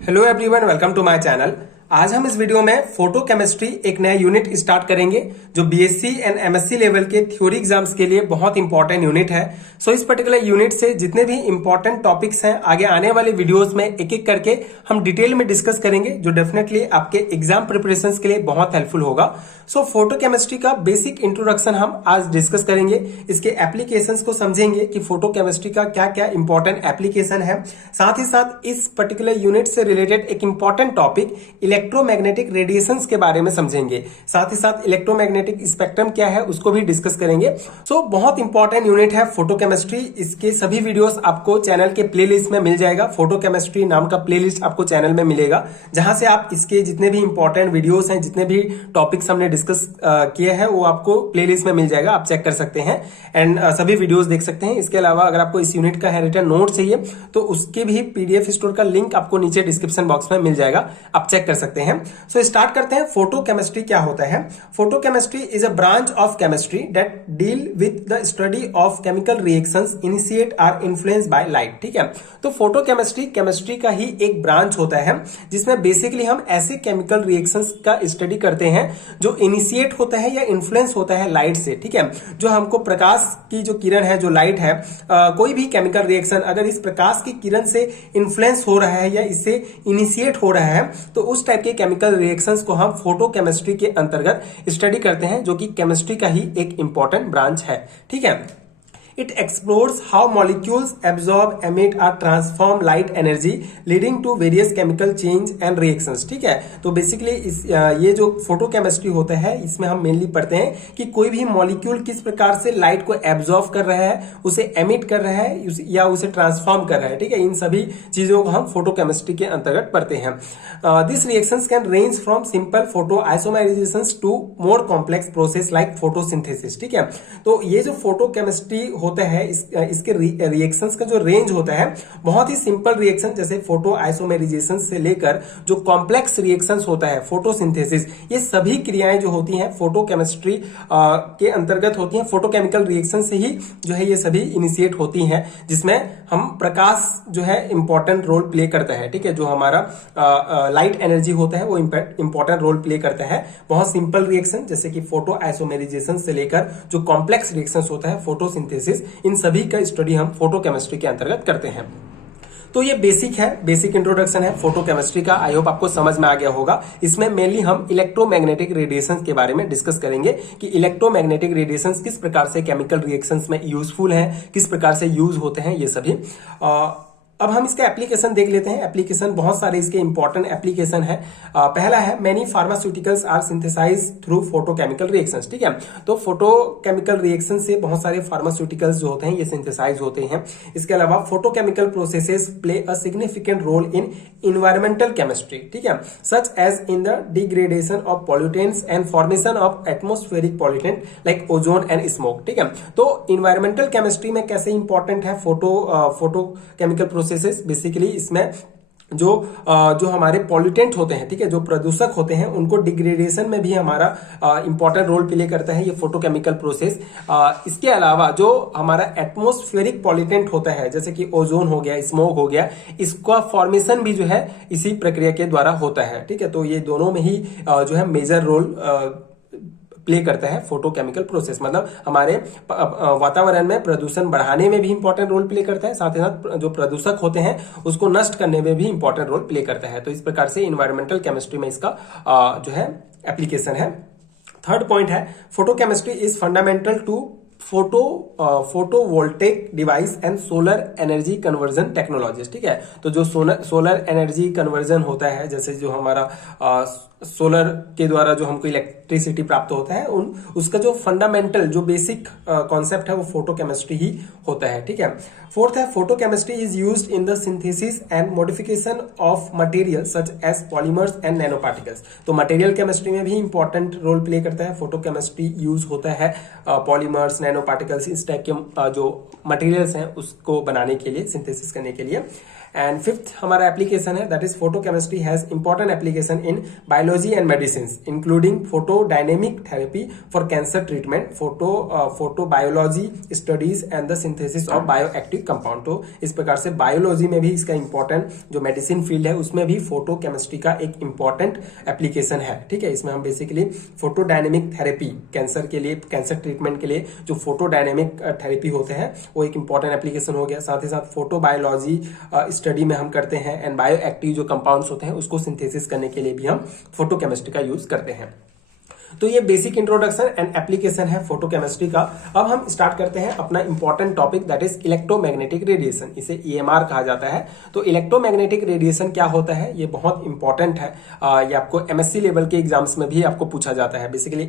Hello everyone, welcome to my channel. आज हम इस वीडियो में फोटो केमिस्ट्री एक नया यूनिट स्टार्ट करेंगे जो बीएससी एंड एमएससी लेवल के थ्योरी एग्जाम्स के लिए बहुत इंपॉर्टेंट यूनिट है। सो इस पर्टिकुलर यूनिट से जितने भी इंपॉर्टेंट टॉपिक्स हैं आगे आने वाले वीडियोस में एक एक करके हम डिटेल में डिस्कस करेंगे, जो डेफिनेटली आपके एग्जाम प्रिपरेशन के लिए बहुत हेल्पफुल होगा। सो फोटो केमिस्ट्री का बेसिक इंट्रोडक्शन हम आज डिस्कस करेंगे, इसके एप्लीकेशंस को समझेंगे कि फोटो केमिस्ट्री का क्या क्या इंपॉर्टेंट एप्लीकेशन है। साथ ही साथ इस पर्टिकुलर यूनिट से रिलेटेड एक इंपॉर्टेंट टॉपिक इलेक्ट्रोमैग्नेटिक रेडिएशंस के बारे में समझेंगे। साथ ही साथ इलेक्ट्रोमैग्नेटिक स्पेक्ट्रम क्या है उसको भी डिस्कस करेंगे। सो बहुत इंपॉर्टेंट यूनिट है फोटो केमिस्ट्री। इसके सभी वीडियोस आपको चैनल के प्लेलिस्ट में मिल जाएगा। फोटो केमिस्ट्री नाम का प्लेलिस्ट आपको चैनल में मिलेगा, जहां से आप इसके जितने भी इंपॉर्टेंट वीडियोस हैं, जितने भी टॉपिक्स हमने डिस्कस किए हैं, वो आपको प्लेलिस्ट में मिल जाएगा। आप चेक कर सकते हैं एंड सभी वीडियोस देख सकते हैं। इसके अलावा अगर आपको इस यूनिट का रिटन नोट चाहिए तो उसके भी पीडीएफ स्टोर का लिंक आपको नीचे डिस्क्रिप्शन बॉक्स में मिल जाएगा, आप चेक कर सकते हैं। सो स्टार्ट करते हैं। फोटो केमिस्ट्री क्या होता है? Photochemistry is a branch of chemistry that deal with the study of chemical reactions initiate or influence by light. ठीक है, तो फोटो केमिस्ट्री केमिस्ट्री का ही एक ब्रांच होता है जिसमें बेसिकली हम ऐसे केमिकल रिएक्शंस का स्टडी करते हैं जो इनिशिएट होता है या इन्फ्लुएंस होता है लाइट से। ठीक है, जो हमको प्रकाश की जो किरण है, जो लाइट है, कोई भी केमिकल रिएक्शन अगर इस प्रकाश की किरण से इन्फ्लुएंस हो रहा है या इससे इनिशिएट हो रहा है तो उस टाइप के केमिकल रिएक्शंस को हम फोटो केमिस्ट्री के अंतर्गत स्टडी करते हैं, जो कि केमिस्ट्री का ही एक इंपॉर्टेंट ब्रांच है। ठीक है, it explores how molecules absorb, emit or transform light energy leading to various chemical change and reactions। ठीक है, तो बेसिकली ये जो फोटो केमिस्ट्री होता है इसमें हम मेनली पढ़ते हैं कि कोई भी मॉलिक्यूल किस प्रकार से लाइट को एब्जॉर्ब कर रहा है, उसे एमिट कर रहा है या उसे ट्रांसफॉर्म कर रहा है। ठीक है, इन सभी चीजों को हम फोटो केमिस्ट्री के अंतर्गत पढ़ते हैं। This reactions can range from simple photo isomerizations to more complex process like photosynthesis. ठीक है, तो ये जो फोटो केमिस्ट्री होता है इसके रिएक्शंस का जो रेंज होता है, बहुत ही सिंपल रिएक्शन जैसे फोटो आइसोमेराइजेशन से लेकर जो कॉम्प्लेक्स रिएक्शंस होता है फोटोसिंथेसिस, ये सभी क्रियाएं जो होती हैं फोटो केमिस्ट्री के अंतर्गत होती हैं। फोटोकेमिकल रिएक्शन से ही जो है ये सभी इनिशिएट होती हैं, जिसमें हम प्रकाश जो है इंपॉर्टेंट रोल प्ले करता है। ठीक है, जो हमारा लाइट एनर्जी होता है वो इंपॉर्टेंट रोल प्ले करता है। बहुत सिंपल रिएक्शन जैसे कि फोटो आइसोमेराइजेशन से लेकर जो कॉम्प्लेक्स रिएक्शंस होता है फोटोसिंथेसिस, इन सभी का स्टडी हम फोटो केमिस्ट्री के अंतर्गत करते हैं। तो ये बेसिक है, बेसिक इंट्रोडक्शन है फोटो केमिस्ट्री का। आई होप आपको समझ में आ गया होगा। इसमें मेनली हम इलेक्ट्रोमैग्नेटिक रेडिएशंस के बारे में डिस्कस करेंगे कि इलेक्ट्रोमैग्नेटिक रेडिएशंस किस प्रकार से केमिकल रिएक्शंस में यूजफुल हैं, किस प्रकार से यूज होते हैं, ये सभी। अब हम इसका एप्लीकेशन देख लेते हैं। एप्लीकेशन बहुत सारे इसके इंपॉर्टेंट एप्लीकेशन है। पहला है many pharmaceuticals are synthesize through photochemical reactions. ठीक है, तो फोटोकेमिकल रिएक्शन से बहुत सारे फार्मास्यूटिकल्स जो होते हैं ये सिंथेसाइज होते हैं। इसके अलावा photochemical processes play a significant role in environmental chemistry. ठीक है, such as in the degradation of pollutants and formation of atmospheric pollutant like ozone and smoke. ठीक है, तो इन्वायरमेंटल केमिस्ट्री में कैसे इंपॉर्टेंट है फोटोकेमिकल प्रोसेसेस। बेसिकली इसमें जो हमारे पॉल्यूटेंट होते हैं, ठीक है, जो प्रदूषक होते हैं, उनको डिग्रेडेशन में भी हमारा इंपॉर्टेंट रोल प्ले करता है ये फोटोकेमिकल प्रोसेस। इसके अलावा जो हमारा एटमॉस्फेरिक पॉल्यूटेंट होता है जैसे कि ओजोन हो गया, स्मोक हो गया, इसका फॉर्मेशन भी जो है इसी प्रक्रिया के द्वारा होता है। ठीक है, तो ये दोनों में ही जो है मेजर रोल प्ले करता है फोटोकेमिकल प्रोसेस। मतलब हमारे वातावरण में प्रदूषण बढ़ाने में भी इंपॉर्टेंट रोल प्ले करता है, साथ ही साथ जो प्रदूषक होते हैं उसको नष्ट करने में भी इंपॉर्टेंट रोल प्ले करता है। तो इस प्रकार से इन्वायरमेंटल केमिस्ट्री में इसका जो है एप्लीकेशन है। थर्ड पॉइंट है photochemistry is fundamental to photovoltaic device and solar energy conversion technologies. ठीक है, तो जो सोलर एनर्जी कन्वर्जन होता है, जैसे जो हमारा सोलर के द्वारा जो हमको इलेक्ट्रिसिटी प्राप्त होता है, उसका जो फंडामेंटल जो बेसिक कॉन्सेप्ट है वो फोटोकेमिस्ट्री ही होता है। ठीक है, फोर्थ है photochemistry is used in the synthesis and modification of material such as polymers and nanoparticles. तो मटेरियल केमिस्ट्री में भी इंपॉर्टेंट रोल प्ले करता है फोटोकेमिस्ट्री। यूज होता है पॉलीमर्स, नैनो पार्टिकल्स, इस टाइप के जो मटेरियल्स हैं उसको बनाने के लिए, सिंथेसिस करने के लिए। एंड फिफ्थ हमारा एप्लीकेशन है that is photochemistry has important application in biology and medicine including photodynamic therapy for cancer treatment, photo biology studies and the synthesis of bioactive compound. तो इस प्रकार से बायोलॉजी में भी इसका इंपॉर्टेंट जो मेडिसिन फील्ड है उसमें भी फोटोकेमिस्ट्री का एक इंपॉर्टेंट एप्लीकेशन है। ठीक है, इसमें हम बेसिकली फोटोडायनेमिक थेरेपी कैंसर के लिए, कैंसर ट्रीटमेंट के लिए जो फोटोडायनेमिक थेरेपी होते हैं वो एक इंपॉर्टेंट एप्लीकेशन हो गया। साथ ही साथ फोटो बायोलॉजी स्टडी में हम करते हैं एंड बायो एक्टिव जो कंपाउंड्स होते हैं उसको सिंथेसिस करने के लिए भी हम फोटोकेमिस्ट्री का यूज करते हैं। तो ये बेसिक इंट्रोडक्शन एंड एप्लीकेशन है फोटोकेमिस्ट्री का। अब हम स्टार्ट करते हैं अपना important topic that is electromagnetic radiation, इसे ईएमआर कहा जाता है। तो इलेक्ट्रोमैग्नेटिक रेडिएशन क्या होता है, ये बहुत इंपॉर्टेंट है। ये आपको एमएससी लेवल के एग्जाम्स में भी आपको पूछा जाता है। बेसिकली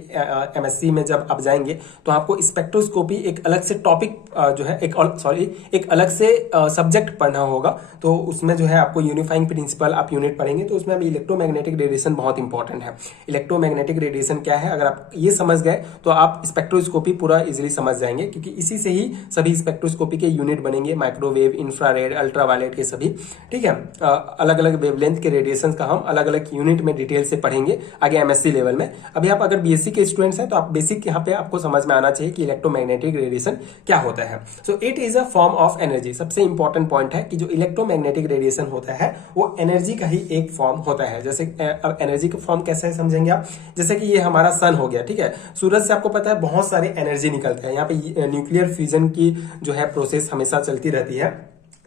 एमएससी में जब आप जाएंगे तो आपको स्पेक्ट्रोस्कोपी एक अलग से टॉपिक जो है एक अलग से सब्जेक्ट पढ़ना होगा। तो उसमें जो है आपको यूनिफाइंग प्रिंसिपल आप यूनिट पढ़ेंगे, तो उसमें इलेक्ट्रोमैग्नेटिक रेडिएशन बहुत इंपॉर्टेंट है। इलेक्ट्रोमैग्नेटिक रेडिएशन क्या है, अगर आप ये समझ गए तो आप स्पेक्ट्रोस्कोपी पूरा इजीली समझ जाएंगे, क्योंकि इसी से ही सभी स्पेक्ट्रोस्कोपी के यूनिट बनेंगे, माइक्रोवेव, इंफ्रारेड, अल्ट्रावायलेट के सभी। ठीक है, अलग अलग वेवलेंथ के रेडिएशन का हम अलग अलग यूनिट में डिटेल से पढ़ेंगे आगे एमएससी लेवल में। अभी आप अगर बीएससी के स्टूडेंट्स हैं तो आप बेसिक यहाँ पे आपको समझ में आना चाहिए कि इलेक्ट्रोमैग्नेटिक रेडिएशन क्या होता है। So it is a form of energy. सबसे इंपॉर्टेंट पॉइंट है कि जो इलेक्ट्रोमैग्नेटिक रेडिएशन होता है वो एनर्जी का ही एक फॉर्म होता है। जैसे अब एनर्जी का फॉर्म कैसे है समझेंगे आप, जैसे कि ये हमारा सन हो गया। ठीक है, सूरज से आपको पता है बहुत सारे एनर्जी निकलते हैं। यहाँ पे न्यूक्लियर फ्यूजन की जो है प्रोसेस हमेशा चलती रहती है,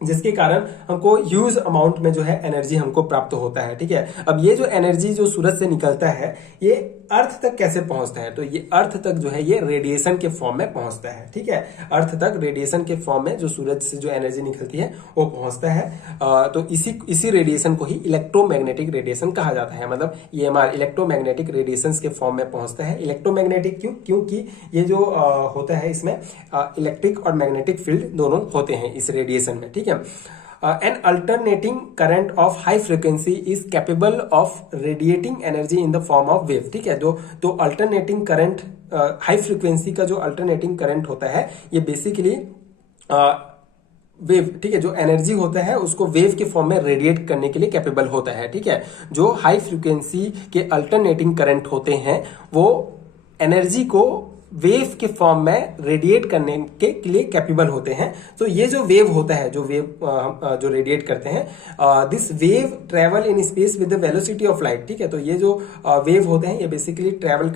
जिसके कारण हमको ह्यूज अमाउंट में जो है एनर्जी हमको प्राप्त होता है। ठीक है, अब ये जो एनर्जी जो सूरज से निकलता है ये अर्थ तक कैसे पहुंचता है, तो ये अर्थ तक जो है ये रेडिएशन के फॉर्म में पहुंचता है। ठीक है, अर्थ तक रेडिएशन के फॉर्म में जो सूरज से जो एनर्जी निकलती है वो पहुंचता है। तो इसी रेडिएशन को ही इलेक्ट्रोमैग्नेटिक रेडिएशन कहा जाता है। मतलब ईएमआर इलेक्ट्रोमैग्नेटिक रेडिएशन के फॉर्म में पहुंचता है। इलेक्ट्रोमैग्नेटिक क्योंकि ये जो होता है इसमें इलेक्ट्रिक और मैग्नेटिक फील्ड दोनों होते हैं इस रेडिएशन में। ठीक है, an alternating current of high frequency is capable of radiating energy in the form of wave। ठीक है, तो अल्टरनेटिंग करंट, हाई फ्रीक्वेंसी का जो अल्टरनेटिंग करंट होता है ये बेसिकली वेव, ठीक है, जो एनर्जी होता है उसको वेव के फॉर्म में रेडिएट करने के लिए कैपेबल होता है। ठीक है, जो हाई फ्रीक्वेंसी के अल्टरनेटिंग करंट होते हैं वो एनर्जी को वेव के फॉर्म में रेडिएट करने के लिए कैपेबल होते हैं। तो ये जो वेव होता है, जो रेडिएट करते हैं, this wave travel in space with the velocity of light. ठीक है, तो ये जो वेव होते हैं ये बेसिकली ट्रेवल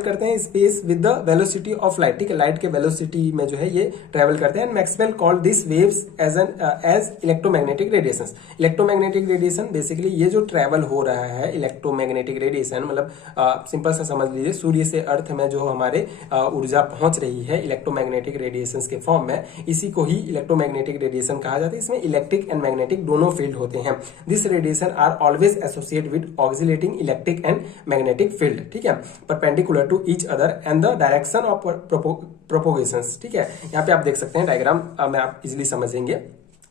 करते हैं space with the velocity of light. ठीक है, लाइट के वेलोसिटी में जो है ये ट्रेवल करते हैं। Maxwell called this waves as electromagnetic radiation. Electromagnetic radiation basically ये जो ट्रेवल हो रहा है इलेक्ट्रोमैग्नेटिक रेडिएशन, मतलब सिंपल सा समझ लीजिए सूर्य से अर्थ में जो हमारे ऊर्जा पहुंच रही है इलेक्ट्रोमैग्नेटिक रेडिएशन के फॉर्म में, इसी को ही इलेक्ट्रोमैग्नेटिक रेडिएशन कहा जाता है। इसमें इलेक्ट्रिक एंड मैग्नेटिक दोनों फील्ड होते हैं। This radiation are always associate with oscillating electric and magnetic field. ठीक है, perpendicular to each other and the direction of propagations। ठीक है, यहाँ पे आप देख सकते हैं डायग्राम में, आप इजीली समझेंगे।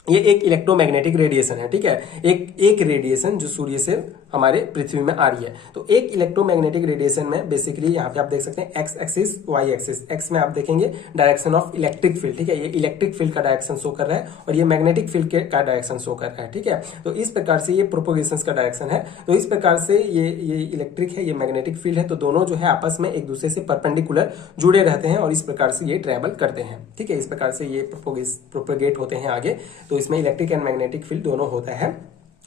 ये एक इलेक्ट्रोमैग्नेटिक रेडिएशन है। ठीक है, एक रेडिएशन जो सूर्य से हमारे पृथ्वी में आ रही है। तो एक इलेक्ट्रोमैग्नेटिक रेडिएशन में बेसिकली यहाँ पे आप देख सकते हैं X axis, Y axis. X में आप देखेंगे डायरेक्शन ऑफ इलेक्ट्रिक फील्ड। ठीक है, ये इलेक्ट्रिक फील्ड का डायरेक्शन शो कर रहा है और ये मैग्नेटिक फील्ड का डायरेक्शन शो कर रहा है। ठीक है, तो इस प्रकार से ये प्रोपोगेशन का डायरेक्शन है। तो इस प्रकार से ये इलेक्ट्रिक है, ये मैग्नेटिक फील्ड है, तो दोनों जो है आपस में एक दूसरे से परपेंडिकुलर जुड़े रहते हैं और इस प्रकार से ये ट्रेवल करते हैं। ठीक है, इस प्रकार से ये प्रोपोगेट होते हैं आगे। तो इसमें इलेक्ट्रिक एंड मैग्नेटिक फील्ड दोनों होता है।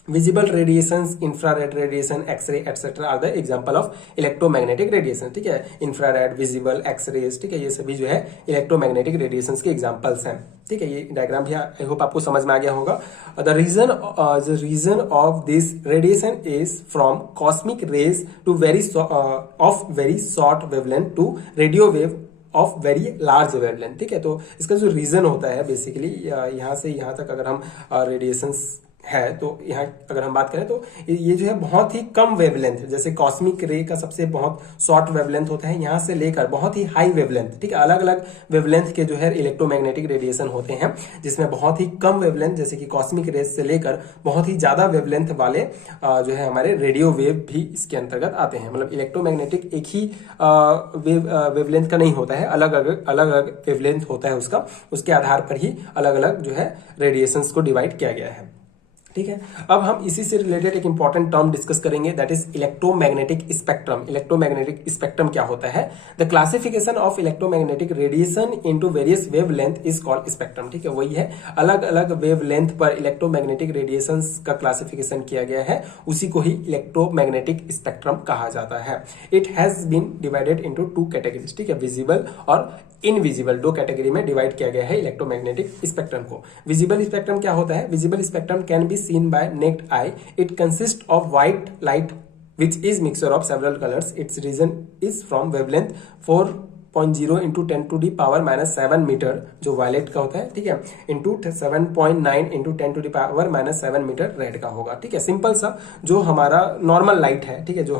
Visible radiations, infrared radiation, X ray etcetera are the example of electromagnetic radiation. ठीक है, इंफ्रारेड, विजिबल, एक्सरेज, ठीक है, ये सभी जो है इलेक्ट्रोमैग्नेटिक रेडिएशंस के एग्जांपल्स हैं। ठीक है, ये डायग्राम भी आई होप आपको समझ में आ गया होगा। The region of this radiation is from cosmic rays to very short wavelength to radio wave of very large wavelength. ठीक है, तो इसका जो रीजन होता है बेसिकली यहाँ से यहाँ तक अगर हम रेडिएशंस है, तो यहाँ अगर हम बात करें तो ये जो है बहुत ही कम वेवलेंथ, जैसे कॉस्मिक रे का सबसे बहुत शॉर्ट वेवलेंथ होता है, यहाँ से लेकर बहुत ही हाई वेवलेंथ, ठीक है, अलग अलग वेवलेंथ के जो है इलेक्ट्रोमैग्नेटिक रेडिएशन होते हैं, जिसमें बहुत ही कम वेवलेंथ जैसे कि कॉस्मिक रेज से लेकर बहुत ही ज्यादा वेवलेंथ वाले जो है हमारे रेडियो वेव भी इसके अंतर्गत आते हैं। मतलब इलेक्ट्रोमैग्नेटिक एक ही वेवलेंथ का नहीं होता है, अलग अलग वेवलेंथ होता है उसका, उसके आधार पर ही अलग अलग जो है रेडिएशंस को डिवाइड किया गया है। ठीक है, अब हम इसी से रिलेटेड एक इंपॉर्टेंट टर्म डिस्कस करेंगे, that is electromagnetic spectrum. Electromagnetic spectrum क्या होता है? The classification of electromagnetic radiation into various wavelength is called spectrum. ठीक है, वही है, अलग अलग वेवलेंथ पर इलेक्ट्रोमैग्नेटिक रेडिएशंस का क्लासिफिकेशन किया गया है, उसी को ही इलेक्ट्रोमैग्नेटिक स्पेक्ट्रम कहा जाता है। It has been divided into 2 categories, ठीक है, विजिबल और इनविजिबल, 2 कैटेगरी में डिवाइड किया गया है इलेक्ट्रोमैग्नेटिक स्पेक्ट्रम को। विजिबल स्पेक्ट्रम क्या होता है? Visible spectrum can be seen by naked eye. It consists of white light which is mixture of several colors. Its region is from wavelength 4.0 into 10 to the power minus 7 metre जो violet का होता है, ठीक है, into 7.9 into 10 to the power minus 7 metre red का होगा। ठीक है, सिंपल सा जो हमारा नॉर्मल लाइट है, ठीक है, जो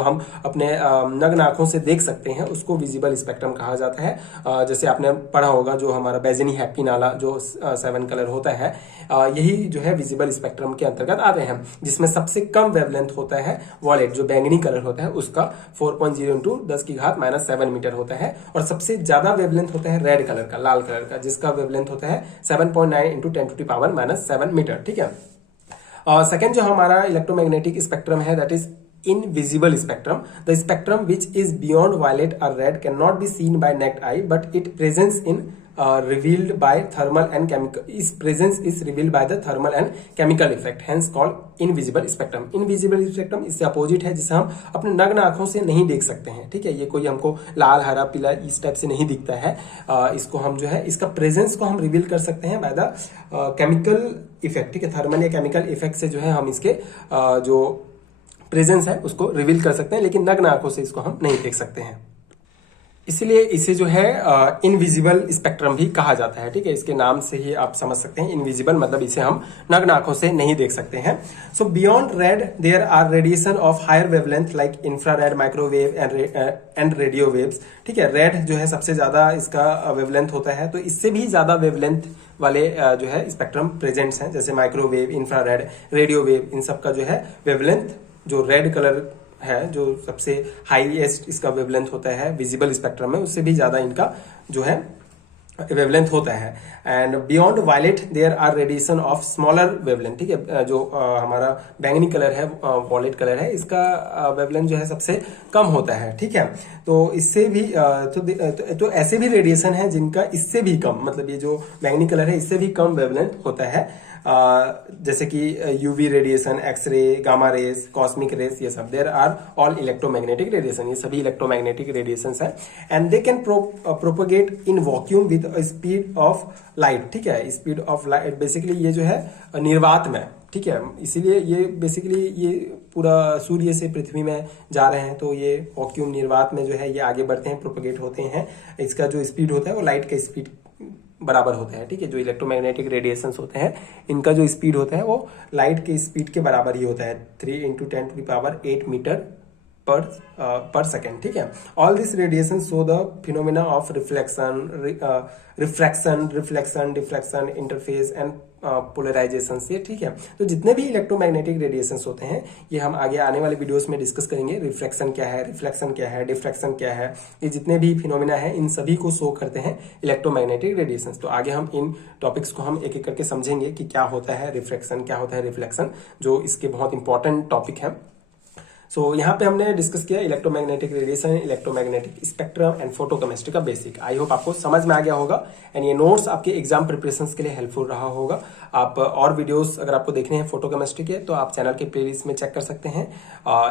हम अपने नग्न आंखों से देख सकते हैं, उसको विजिबल स्पेक्ट्रम कहा जाता है। जैसे आपने पढ़ा होगा जो हमारा बैजनी हैप्पी नाला जो 7 कलर होता है, यही जो है विजिबल स्पेक्ट्रम के अंतर्गत आते हैं, जिसमें सबसे कम वेवलेंथ होता है वॉलेट जो बैंगनी कलर होता है उसका 4.0 इंटू 10 की घात माइनस 7 मीटर होता है, और सबसे ज्यादा वेवलेंथ होता है रेड कलर का, लाल कलर का, जिसका वेवलेंथ होता है 7.9 into 10 to the power minus 7 metre. ठीक है, सेकेंड जो हमारा इलेक्ट्रोमैग्नेटिक स्पेक्ट्रम है that is invisible spectrum. The spectrum which is beyond violet or red cannot be seen by naked eye, but its presence in revealed by thermal and chemical. Its presence is revealed by the thermal and chemical effect, hence called invisible spectrum. Invisible spectrum इससे opposite है, जिसे हम अपने नग्न आंखों से नहीं देख सकते हैं। ठीक है, ये कोई हमको लाल हरा पीला इस टाइप से नहीं दिखता है। इसको हम जो है इसका प्रेजेंस को हम रिवील कर सकते हैं बाय द केमिकल इफेक्ट। ठीक है, थर्मल या केमिकल इफेक्ट से जो है हम इसके जो प्रेजेंस है उसको रिवील कर सकते हैं, लेकिन नग्न आंखों से इसको हम नहीं देख सकते हैं, इसलिए इसे जो है इनविजिबल स्पेक्ट्रम भी कहा जाता है। ठीक है, इसके नाम से ही आप समझ सकते हैं, इनविजिबल मतलब इसे हम नग्न आंखों से नहीं देख सकते हैं। So beyond red there are radiation of higher wavelength like infrared, microwave and radio waves. ठीक है, रेड जो है सबसे ज्यादा इसका वेवलेंथ होता है, तो इससे भी ज्यादा वेवलेंथ वाले जो है स्पेक्ट्रम प्रेजेंट्स हैं, जैसे माइक्रोवेव, इंफ्रारेड, रेडियो वेव, इन सब का जो है वेवलेंथ जो रेड कलर है जो सबसे हाईएस्ट इसका वेवलेंथ होता है विजिबल स्पेक्ट्रम में, उससे भी ज्यादा इनका जो है वेवलेंथ होता है। And beyond violet there are radiation of smaller wavelength. ठीक है, जो हमारा बैंगनी कलर है, वॉलेट कलर है, इसका वेवलेंथ जो है सबसे कम होता है। ठीक है, तो इससे भी तो ऐसे भी रेडिएशन है जिनका इससे भी कम, मतलब ये जो बैंगनी कलर है इससे भी कम वेवलेंथ होता है, जैसे कि UV radiation, X ray, gamma rays, cosmic rays, ये सब there are all electromagnetic radiation, ये सभी इलेक्ट्रोमैग्नेटिक रेडिएशंस हैं। And they can propagate in vacuum with speed of light. ठीक है, स्पीड ऑफ लाइट बेसिकली ये जो है निर्वात में, ठीक है, इसीलिए ये बेसिकली ये पूरा सूर्य से पृथ्वी में जा रहे हैं, तो ये वॉक्यूम निर्वात में जो है ये आगे बढ़ते हैं, प्रोपोगेट होते हैं। इसका जो स्पीड होता है वो लाइट का स्पीड बराबर होता है। ठीक है, जो इलेक्ट्रोमैग्नेटिक रेडिएशंस होते हैं इनका जो स्पीड होता है वो लाइट के स्पीड के बराबर ही होता है, 3 into 10 to the power 8 metre per second. ठीक है, all this radiation show the phenomena of refraction, diffraction, interference and polarisation से। ठीक है, तो जितने भी इलेक्ट्रोमैग्नेटिक रेडिएशंस होते हैं ये हम आगे आने वाले वीडियोस में डिस्कस करेंगे। रिफ्रैक्शन क्या है, रिफ्लेक्शन क्या है, डिफ्रैक्शन क्या है, ये जितने भी फिनोमेना है इन सभी को शो करते हैं इलेक्ट्रोमैग्नेटिक रेडिएशंस। तो आगे हम इन टॉपिक्स को हम एक एक करके समझेंगे कि क्या होता है रिफ्रैक्शन, क्या होता है रिफ्लेक्शन, जो इसके बहुत इंपॉर्टेंट टॉपिक है। सो यहाँ पे हमने डिस्कस किया electromagnetic radiation, electromagnetic spectrum and photochemistry का बेसिक। आई होप आपको समझ में आ गया होगा एंड ये नोट्स आपके एग्जाम प्रिपरेशंस के लिए हेल्पफुल रहा होगा। आप और वीडियोस अगर आपको देखने हैं फोटोकेमिस्ट्री के तो आप चैनल के प्लेलिस्ट में चेक कर सकते हैं।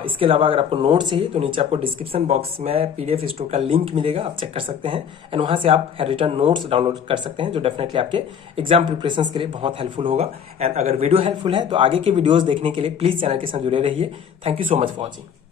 इसके अलावा अगर आपको नोट्स चाहिए तो नीचे आपको डिस्क्रिप्शन बॉक्स में पीडीएफ स्टोर का लिंक मिलेगा, आप चेक कर सकते हैं एंड वहां से आप रिटर्न नोट्स डाउनलोड कर सकते हैं, जो डेफिनेटली आपके एग्जाम प्रिपरेशंस के लिए बहुत हेल्पफुल होगा। एंड अगर वीडियो हेल्पफुल है तो आगे के वीडियोज देखने के लिए प्लीज चैनल के साथ जुड़े रहिए। Thank you so much for watching.